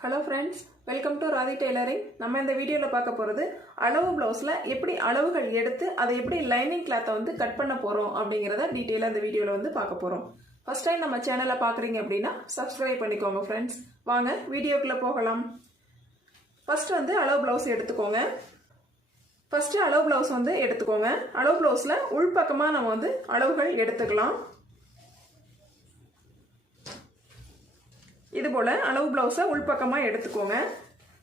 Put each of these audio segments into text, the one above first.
Hello friends, welcome to Radhi Tailoring. நம்ம இந்த வீடியோல பார்க்க போறது அளவு ப்ளவுஸ்ல எப்படி அளவுகள் எடுத்து அதை எப்படி லைனிங் கிளாத்தை வந்து கட் பண்ண போறோம் அப்படிங்கறத டீடைலா இந்த வீடியோல வந்து பார்க்க போறோம். ஃபர்ஸ்ட் டைம் நம்ம சேனலை பார்க்கறீங்க அப்படினா Subscribe பண்ணிக்கோங்க फ्रेंड्स. வாங்க வீடியோக்குள்ள போகலாம். ஃபர்ஸ்ட் வந்து அளவு ப்ளவுஸ் எடுத்துக்கோங்க. ஃபர்ஸ்ட் அளவு ப்ளவுஸ் வந்து எடுத்துக்கோங்க. அளவு ப்ளவுஸ்ல உள்பக்கமா நம்ம வந்து அளவுகள் எடுத்துக்கலாம். இது போல அளவு ப்ளவுஸை உள்பக்கமா எடுத்துக்கோங்க.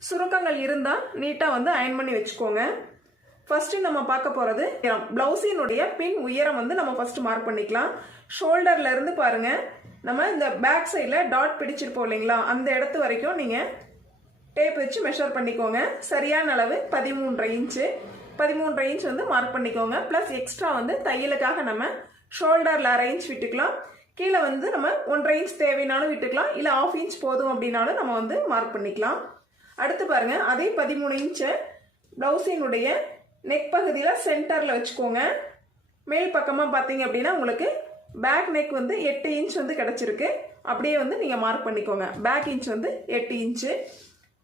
சுருக்கங்கள் இருந்தா நீட்டா வந்து அயர்ன் பண்ணி வச்சுக்கோங்க. ஃபர்ஸ்ட் நம்ம பார்க்க போறது ப்ளவுஸினுடைய பின் உயரம் வந்து நம்ம ஃபர்ஸ்ட் மார்க் பண்ணிக்கலாம். ஷோல்டர்ல இருந்து பாருங்க, நம்ம இந்த பேக் சைடுல டாட் பிடிச்சிருப்போம் இல்லைங்களா, அந்த இடத்து வரைக்கும் நீங்க டேப் வச்சு மெஷர் பண்ணிக்கோங்க. சரியான அளவு 13.5 இன்ச்சு. 13.5 இன்ச் வந்து மார்க் பண்ணிக்கோங்க. பிளஸ் எக்ஸ்ட்ரா வந்து தையலுக்காக நம்ம ஷோல்டர்ல 1/2 இன்ச் விட்டுக்கலாம். கீழே வந்து நம்ம 1/2 இன்ச் தேவைனாலும் விட்டுக்கலாம், இல்ல 1/2 இன்ச் போதும் அப்படின்னாலும் நம்ம வந்து மார்க் பண்ணிக்கலாம். அடுத்து பாருங்க, அதே 13 இன்ச்சை பிளவுஸினுடைய நெக் பகுதியில சென்டர்ல வச்சுக்கோங்க. மேல் பக்கமா பாத்தீங்க அப்படின்னா உங்களுக்கு பேக் நெக் வந்து 8 இன்ச் வந்து கிடைச்சிருக்கு. அப்படியே வந்து நீங்க மார்க் பண்ணிக்கோங்க. பேக் இன்ச் வந்து 8 இன்ச்சு.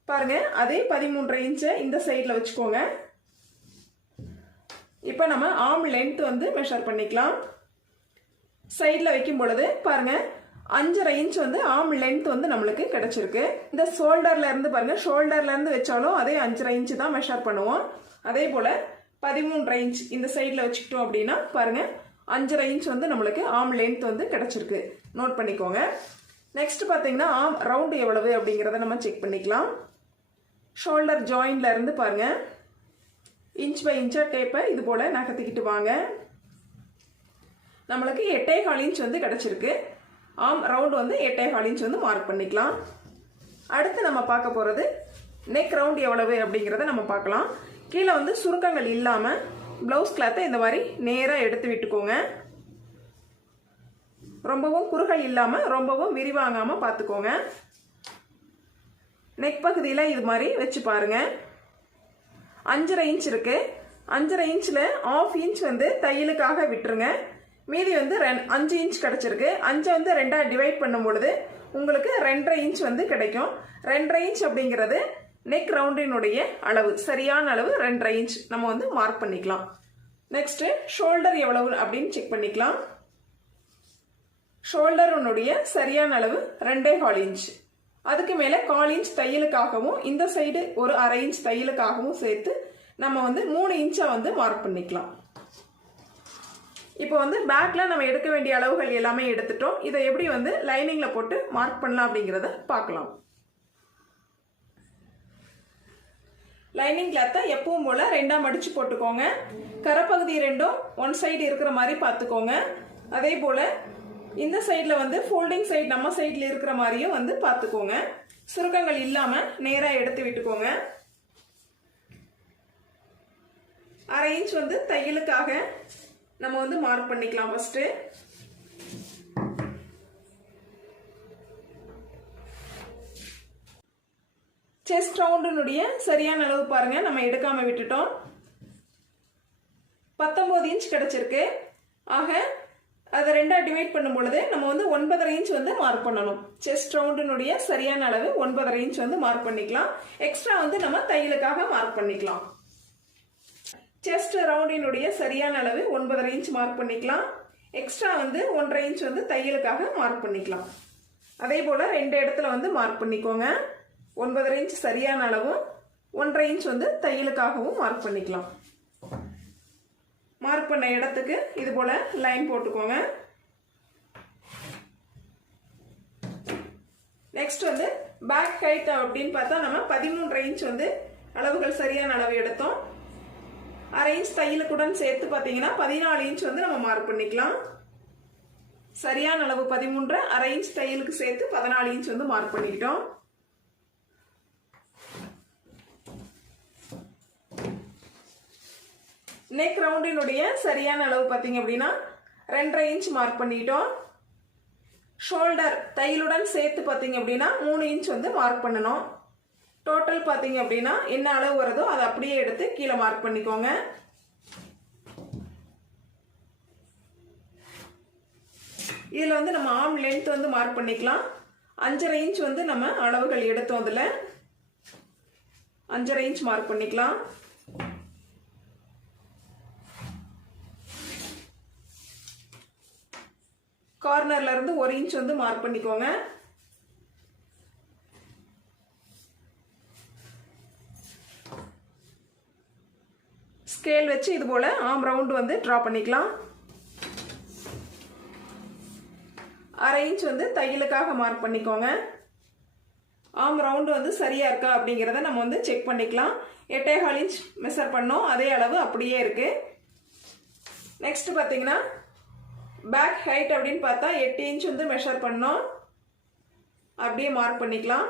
பாருங்க, அதே 13.5 இன்ச்சை இந்த சைட்ல வச்சுக்கோங்க. இப்ப நம்ம ஆர்ம் லென்த் வந்து மெஷர் பண்ணிக்கலாம். சைட்ல வைக்கும் பொழுது பாருங்க 5.5 இன்ச் வந்து ஆர்ம் லென்த் வந்து நம்மளுக்கு கிடைச்சிருக்கு. இந்த ஷோல்டர்ல இருந்து பாருங்க, ஷோல்டர்ல இருந்து வச்சாலும் அதே 5.5 இன்ச் தான் மெஷர் பண்ணுவோம். அதே போல 13.5 இன்ச் இந்த சைட்ல வச்சுக்கிட்டோம் அப்படின்னா பாருங்க 5.5 இன்ச் வந்து நம்மளுக்கு ஆர்ம் லென்த் வந்து கிடைச்சிருக்கு. நோட் பண்ணிக்கோங்க. நெக்ஸ்ட் பாத்தீங்கன்னா ஆர்ம் ரவுண்ட் எவ்வளவு அப்படிங்கறத நம்ம செக் பண்ணிக்கலாம். ஷோல்டர் ஜாயின்ல இருந்து பாருங்க இன்ச் பை இன்ச்சா டேப்பை இது போல நகர்த்திக்கிட்டு வாங்க. நம்மளுக்கு 8.25 இன்ச் வந்து கிடைச்சிருக்கு. ஆர்ம் ரவுண்ட் வந்து 8.25 இன்ச் வந்து மார்க் பண்ணிக்கலாம். அடுத்து நம்ம பார்க்க போறது நெக் ரவுண்ட் எவ்வளவு அப்படிங்கறத நம்ம பார்க்கலாம். கீழே வந்து சுருக்கங்கள் இல்லாம பிளவுஸ் கிளாத்தை இந்த மாதிரி நேரா எடுத்து விட்டுக்கோங்க. ரொம்பவும் குறுகல் இல்லாம ரொம்பவும் விரிவாங்காம பார்த்துக்கோங்க. நெக் பகுதியில இது மாதிரி வச்சு பாருங்க. 5.5 இன்ச் இருக்கு. 5.5 இன்ச்ல 1/2 இன்ச் வந்து தையலுக்காக விட்டுருங்க. மீதி வந்து 5 இன்ச் கிடைச்சிருக்கு. 5 வந்து 2ஆ டிவைட் பண்ணும் பொழுது உங்களுக்கு 2.5 இன்ச் வந்து கிடைக்கும். 2.5 இன்ச் அப்படிங்கிறது நெக் ரவுண்டினுடைய அளவு, சரியான அளவு 2.5 இன்ச் நம்ம வந்து மார்க் பண்ணிக்கலாம். நெக்ஸ்ட் ஷோல்டர் எவ்வளவு அப்படின்னு செக் பண்ணிக்கலாம். ஷோல்டருடைய சரியான அளவு 2.25 இன்ச். அதுக்கு மேல 1/4 இன்ச் தையலுக்காகவும் இந்த சைடு ஒரு 1/2 இன்ச் தையலுக்காகவும் சேர்த்து நம்ம வந்து 3 இன்ச்சா வந்து மார்க் பண்ணிக்கலாம். இப்போ வந்து பேக்ல நம்ம எடுக்க வேண்டிய அளவுகள் எல்லாமே எடுத்துட்டோம். இதை எப்படி வந்து லைனிங்ல போட்டு மார்க் பண்ணலாம் அப்படிங்கறத பார்க்கலாம். லைனிங் கிளாத்தை எப்பவும் போல 2ஆ மடிச்சு போட்டுக்கோங்க. கரப்பகுதி ரெண்டும் ஒன் சைடு இருக்கிற மாதிரி பார்த்துக்கோங்க. அதே போல இந்த சைட்ல வந்து ஃபோல்டிங் சைடு நம்ம சைட்ல இருக்கிற மாதிரியும் வந்து பார்த்துக்கோங்க. சுருக்கங்கள் இல்லாம நேரா எடுத்து விட்டுக்கோங்க. 1/2 இன்ச் வந்து தையலுக்காக நம்ம வந்து மார்க் பண்ணிக்கலாம். ஃபர்ஸ்ட் செஸ்ட் ரவுண்டினுடைய சரியான அளவு பாருங்க, நம்ம எடுக்காம விட்டுட்டோம். 19 இன்ச் கிடைச்சிருக்கு. ஆக அதை 2ஆ டிவைட் பண்ணும் பொழுது நம்ம வந்து 9.5 இன்ச் வந்து மார்க் பண்ணணும். செஸ்ட் ரவுண்டினுடைய சரியான அளவு 9.5 இன்ச் வந்து மார்க் பண்ணிக்கலாம். எக்ஸ்ட்ரா வந்து நம்ம தையலுக்காக மார்க் பண்ணிக்கலாம். செஸ்ட் ரவுண்டினுடைய சரியான அளவு 9.5 இன்ச் மார்க் பண்ணிக்கலாம். எக்ஸ்ட்ரா வந்து 1.5 இன்ச் வந்து தையலுக்காக மார்க் பண்ணிக்கலாம். அதே போல 2 இடத்துல வந்து மார்க் பண்ணிக்கோங்க. 9.5 இன்ச் சரியான அளவும் 1.5 இன்ச் வந்து தையலுக்காகவும் மார்க் பண்ணிக்கலாம். மார்க் பண்ண இடத்துக்கு இது போல லைன் போட்டுக்கோங்க. நெக்ஸ்ட் வந்து பேக் ஹைட் அப்படின்னு பார்த்தா நம்ம 13.5 இன்ச் வந்து அளவுகள் சரியான அளவு எடுத்தோம். 1/2 இன்ச் தையலுக்குடன் சேர்த்து பாத்தீங்கன்னா 14 இன்ச் வந்து நம்ம மார்க் பண்ணிக்கலாம். சரியான அளவு 13, 1/2 இன்ச் தையலுக்கு சேர்த்து 14 இன்ச் வந்து மார்க் பண்ணிட்டோம். நெக் ரவுண்டினுடைய சரியான அளவு பாத்தீங்க அப்படின்னா 2.5 இன்ச் மார்க் பண்ணிட்டோம். ஷோல்டர் தையலுடன் சேர்த்து பாத்தீங்க அப்படின்னா 3 இன்ச் வந்து மார்க் பண்ணணும். டோட்டல் பாத்தீங்க அப்படின்னா என்ன அளவு வருதோ அதை அப்படியே எடுத்து கீழே மார்க் பண்ணிக்கோங்க. இதுல வந்து நம்ம ஆர்ம் லென்த் வந்து மார்க் பண்ணிக்கலாம். 5.5 இன்ச் வந்து நம்ம அளவுகள் எடுத்தோம். அதில் 5.5 இன்ச் மார்க் பண்ணிக்கலாம். கார்னர்ல இருந்து 1 இன்ச் வந்து மார்க் பண்ணிக்கோங்க. ஸ்கேல் வச்சு இது போல ஆர்ம் ரவுண்ட் வந்து டிரா பண்ணிக்கலாம். 1/2 இன்ச் வந்து தையலுக்காக மார்க் பண்ணிக்கோங்க. ஆர்ம் ரவுண்ட் வந்து சரியா இருக்கா அப்படிங்கறத நம்ம வந்து செக் பண்ணிக்கலாம். 8.25 இன்ச் மெஷர் பண்ணோம், அதே அளவு அப்படியே இருக்கு. நெக்ஸ்ட் பாத்தீங்கன்னா பேக் ஹைட் அப்படின்னு பார்த்தா 8 இன்ச் வந்து மெஷர் பண்ணோம், அப்படியே மார்க் பண்ணிக்கலாம்.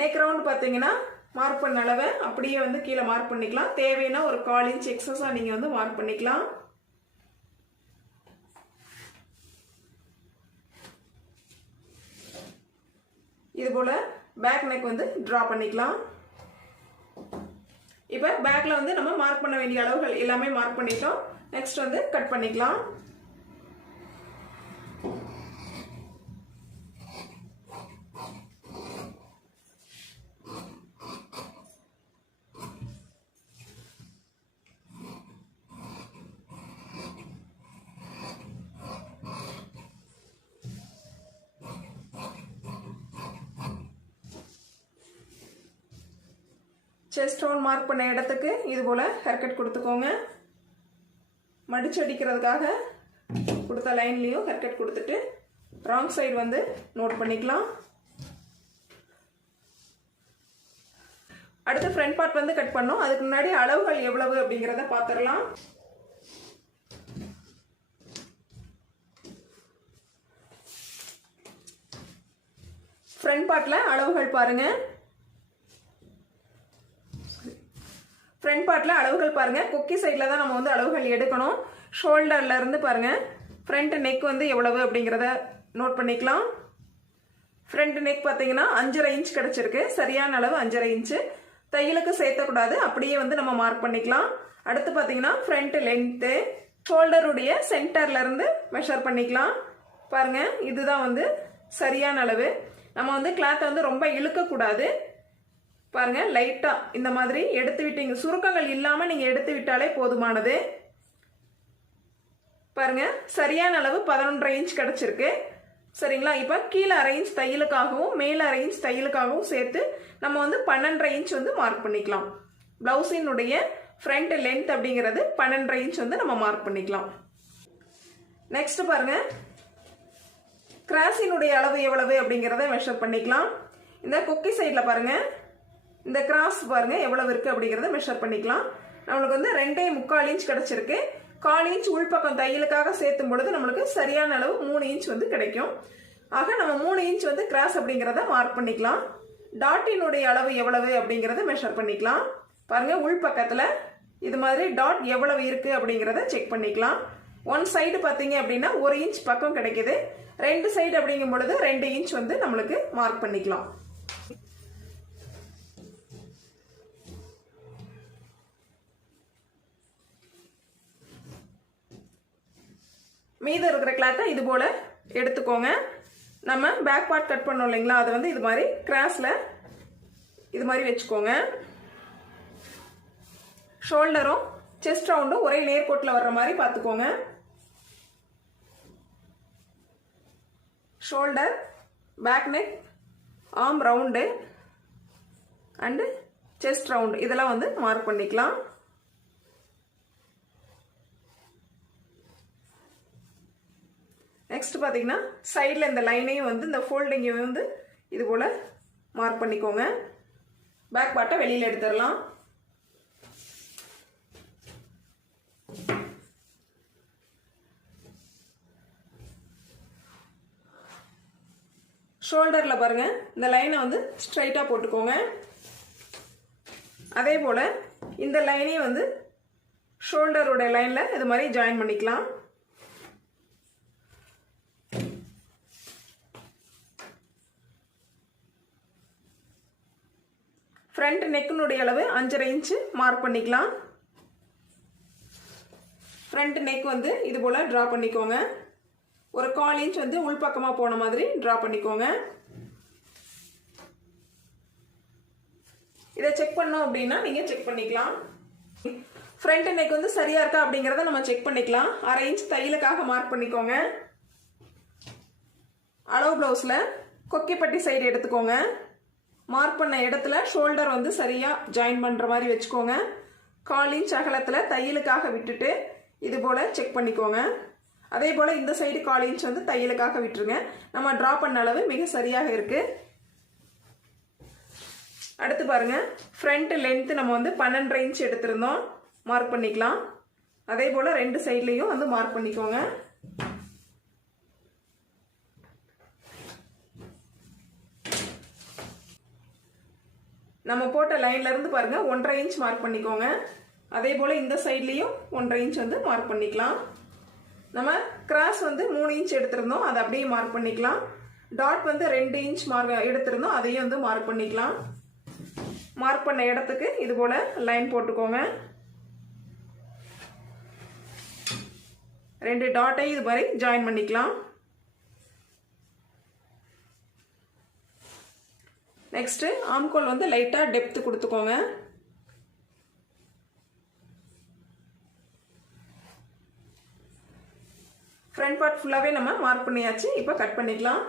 நெக் ரவுண்ட் பாத்தீங்கன்னா மார்க் பண்ண அளவை அப்படியே வந்து கீழே மார்க் பண்ணிக்கலாம். தேவைன்னா ஒரு 1/4 இன்ச் எக்ஸஸா நீங்க வந்து மார்க் பண்ணிக்கலாம். இது போல பேக் நெக் வந்து டிரா பண்ணிக்கலாம். இப்போ பேக்ல வந்து நம்ம மார்க் பண்ண வேண்டிய அளவுகள் எல்லாமே மார்க் பண்ணிட்டோம். நெக்ஸ்ட் வந்து கட் பண்ணிக்கலாம். செஸ்ட் ரவுண்ட் மார்க் பண்ண இடத்துக்கு இது போல ஹேர் கட் கொடுத்துக்கோங்க. மடிச்சு அடிக்கிறதுக்காக கொடுத்த லைன்லயும் ஹேர் கட் கொடுத்துட்டு ராங் சைடு வந்து நோட் பண்ணிக்கலாம். அடுத்து ஃப்ரண்ட் பார்ட் வந்து கட் பண்ணோம். அதுக்கு முன்னாடி அளவுகள் எவ்வளவு அப்படிங்கறத பாத்துறலாம். ஃப்ரண்ட் பார்ட்ல அளவுகள் பாருங்க. ஃப்ரண்ட் பார்ட்ல அளவுகள் பாருங்க. கொக்கி சைடில் தான் நம்ம வந்து அளவுகள் எடுக்கணும். ஷோல்டர்ல இருந்து பாருங்க ஃப்ரண்ட் நெக் வந்து எவ்வளவு அப்படிங்கிறத நோட் பண்ணிக்கலாம். ஃப்ரண்ட் நெக் பார்த்தீங்கன்னா 5.5 இன்ச் கிடைச்சிருக்கு. சரியான அளவு 5.5 இன்ச். தையலுக்கு சேர்த்தக்கூடாது, அப்படியே வந்து நம்ம மார்க் பண்ணிக்கலாம். அடுத்து பார்த்தீங்கன்னா ஃப்ரண்ட் லென்த்து ஷோல்டருடைய சென்டர்ல இருந்து மெஷர் பண்ணிக்கலாம். பாருங்க இதுதான் வந்து சரியான அளவு. நம்ம வந்து கிளாத்தை வந்து ரொம்ப இழுக்கக்கூடாது. பாருங்க லைட்டா இந்த மாதிரி எடுத்து விட்டீங்க, சுருக்கங்கள் இல்லாம நீங்க எடுத்து விட்டாலே போதுமானது. பாருங்க சரியான அளவு 11.5 இன்ச் கிடைச்சிருக்கு. சரிங்களா? இப்ப கீழே 1/2 இன்ச் தையலுக்காகவும் மேல 1/2 இன்ச் தையலுக்காகவும் சேர்த்து நம்ம வந்து 12.5 இன்ச் வந்து மார்க் பண்ணிக்கலாம். பிளவுஸினுடைய ஃப்ரண்ட் லென்த் அப்படிங்கிறது 12.5 இன்ச் வந்து நம்ம மார்க் பண்ணிக்கலாம். நெக்ஸ்ட் பாருங்க கிராஸினுடைய அளவு எவ்வளவு அப்படிங்கிறத மெஷர் பண்ணிக்கலாம். இந்த கொக்கி சைட்ல பாருங்க இந்த கிராஸ் பாருங்க எவ்வளவு இருக்கு அப்படிங்கறத மெஷர் பண்ணிக்கலாம். நம்மளுக்கு வந்து 2.25 இன்ச் கிடைச்சிருக்கு. 1/4 இன்ச் உள்பக்கம் தையலுக்காக சேர்த்தும் பொழுது நம்மளுக்கு சரியான அளவு 3 இன்ச் வந்து கிடைக்கும். ஆக நம்ம 3 இன்ச் வந்து கிராஸ் அப்படிங்கறத மார்க் பண்ணிக்கலாம். டாட்டினுடைய அளவு எவ்வளவு அப்படிங்கறத மெஷர் பண்ணிக்கலாம். பாருங்க உள்பக்கத்துல இது மாதிரி டாட் எவ்வளவு இருக்கு அப்படிங்கறத செக் பண்ணிக்கலாம். ஒன் சைடு பாத்தீங்க அப்படின்னா 1 இன்ச் பக்கம் கிடைக்குது. 2 சைடு அப்படிங்கும் பொழுது 2 இன்ச் வந்து நம்மளுக்கு மார்க் பண்ணிக்கலாம். மீதம் இருக்கிற கிளாத்தை இது போல எடுத்துக்கோங்க. நம்ம பேக் பார்ட் கட் பண்ணோம் இல்லைங்களா, அதை வந்து இது மாதிரி கிராஸ்ல இது மாதிரி வச்சுக்கோங்க. ஷோல்டரும் செஸ்ட் ரவுண்டும் ஒரே நேர்கோட்டில் வர்ற மாதிரி பார்த்துக்கோங்க. Shoulder, back neck, arm round and chest round இதெல்லாம் வந்து மார்க் பண்ணிக்கலாம். நெக்ஸ்ட் பார்த்தீங்கன்னா சைடில் இந்த லைனையும் வந்து இந்த ஃபோல்டிங்கையும் வந்து இது போல் மார்க் பண்ணிக்கோங்க. பேக் பார்ட்டை வெளியில் எடுத்துடலாம். ஷோல்டரில் பாருங்க இந்த லைனை வந்து ஸ்ட்ரைட்டாக போட்டுக்கோங்க. அதே போல் இந்த லைனையும் வந்து ஷோல்டருடைய லைனில் இது மாதிரி ஜாயின் பண்ணிக்கலாம். ஃப்ரண்ட் நெக்கினுடைய அளவு 5.5 இன்ச் மார்க் பண்ணிக்கலாம். ஃப்ரண்ட் நெக் வந்து இது போல டிரா பண்ணிக்கோங்க. ஒரு 1/4 இன்ச் வந்து உள்பக்கமா போன மாதிரி டிரா பண்ணிக்கோங்க. இதை செக் பண்ணோம் அப்படின்னா நீங்க செக் பண்ணிக்கலாம். ஃப்ரண்ட் நெக் வந்து சரியா இருக்கா அப்படிங்கறத நம்ம செக் பண்ணிக்கலாம். 1/2 இன்ச் தையலுக்காக மார்க் பண்ணிக்கோங்க. அளவு பிளவுஸ்ல கொக்கிப்பட்டி சைடு எடுத்துக்கோங்க. மார்க் பண்ண இடத்துல ஷோல்டர் வந்து சரியா ஜாயின் பண்ற மாதிரி வச்சுக்கோங்க. 1/4 இன்ச் அகலத்துல தையலுக்காக விட்டுட்டு இது போல செக் பண்ணிக்கோங்க. அதே போல இந்த சைடு 1/4 இன்ச் வந்து தையலுக்காக விட்டுருங்க. நம்ம டிரா பண்ண அளவு மிக சரியாக இருக்கு. அடுத்து பாருங்க, ஃப்ரண்ட் லென்த் நம்ம வந்து 12.5 இன்ச் எடுத்திருந்தோம். மார்க் பண்ணிக்கலாம். அதே போல 2 சைட்லயும் வந்து மார்க் பண்ணிக்கோங்க. நம்ம போட்ட லைன்ல இருந்து பாருங்க 1.5 இன்ச் மார்க் பண்ணிக்கோங்க. அதே போல இந்த சைட்லயும் 1.5 இன்ச் வந்து மார்க் பண்ணிக்கலாம். நம்ம கிராஸ் வந்து 3 இன்ச் எடுத்திருந்தோம், அதை அப்படியே மார்க் பண்ணிக்கலாம். டாட் வந்து 2 இன்ச் மார்க் எடுத்திருந்தோம், அதையும் வந்து மார்க் பண்ணிக்கலாம். மார்க் பண்ண இடத்துக்கு இது போல லைன் போட்டுக்கோங்க. 2 டாட்டை இது மாதிரி ஜாயின் பண்ணிக்கலாம். நெக்ஸ்ட் ஆம்கோல் வந்து லைட்டா டெப்த் கொடுத்துக்கோங்க. ஃப்ரண்ட் பார்ட் ஃபுல்லாவே நம்ம மார்க் பண்ணியாச்சு. இப்போ கட் பண்ணிக்கலாம்.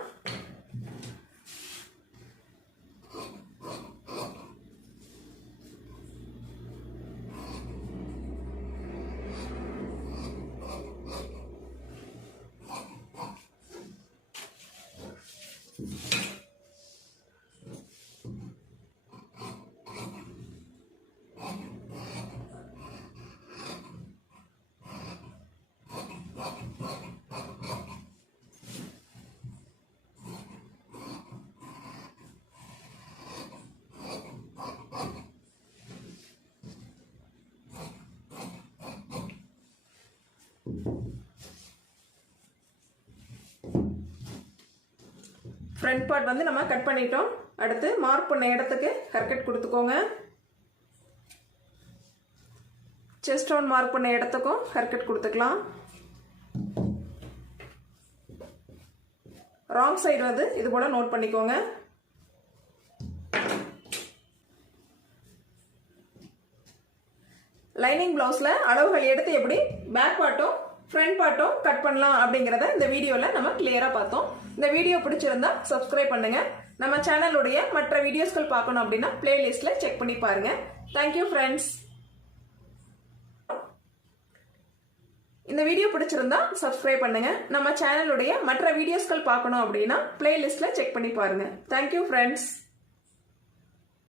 ஃப்ரண்ட் பார்ட் வந்து நம்ம கட் பண்ணிட்டோம். அடுத்து மார்க் பண்ண இடத்துக்கு ஹேர்கட் கொடுத்துக்கோங்க. செஸ்ட் ரவுண்ட் மார்க் பண்ண இடத்துக்கும் ஹேர்கட் கொடுத்துக்கலாம். ராங் சைடு வந்து இது போல நோட் பண்ணிக்கோங்க. லைனிங் பிளவுஸ்ல அளவுகள் எடுத்து எப்படி பேக் பார்ட்டும் ஃப்ரண்ட் பார்ட்டும் கட் பண்ணலாம் அப்படிங்கறத இந்த வீடியோல நம்ம கிளியரா பார்த்தோம். இந்த வீடியோ பிடிச்சிருந்தா சப்ஸ்கிரைப் பண்ணுங்க. நம்ம சேனலுடைய மற்ற வீடியோஸ்கள் பார்க்கணும் அப்படின்னா பிளேலிஸ்ட்ல செக் பண்ணி பாருங்க. Thank you friends. இந்த வீடியோ பிடிச்சிருந்தா சப்ஸ்கிரைப் பண்ணுங்க. நம்ம சேனலுடைய மற்ற வீடியோஸ்கள் பார்க்கணும் அப்படின்னா பிளேலிஸ்ட்ல செக் பண்ணி பாருங்க. Thank you friends.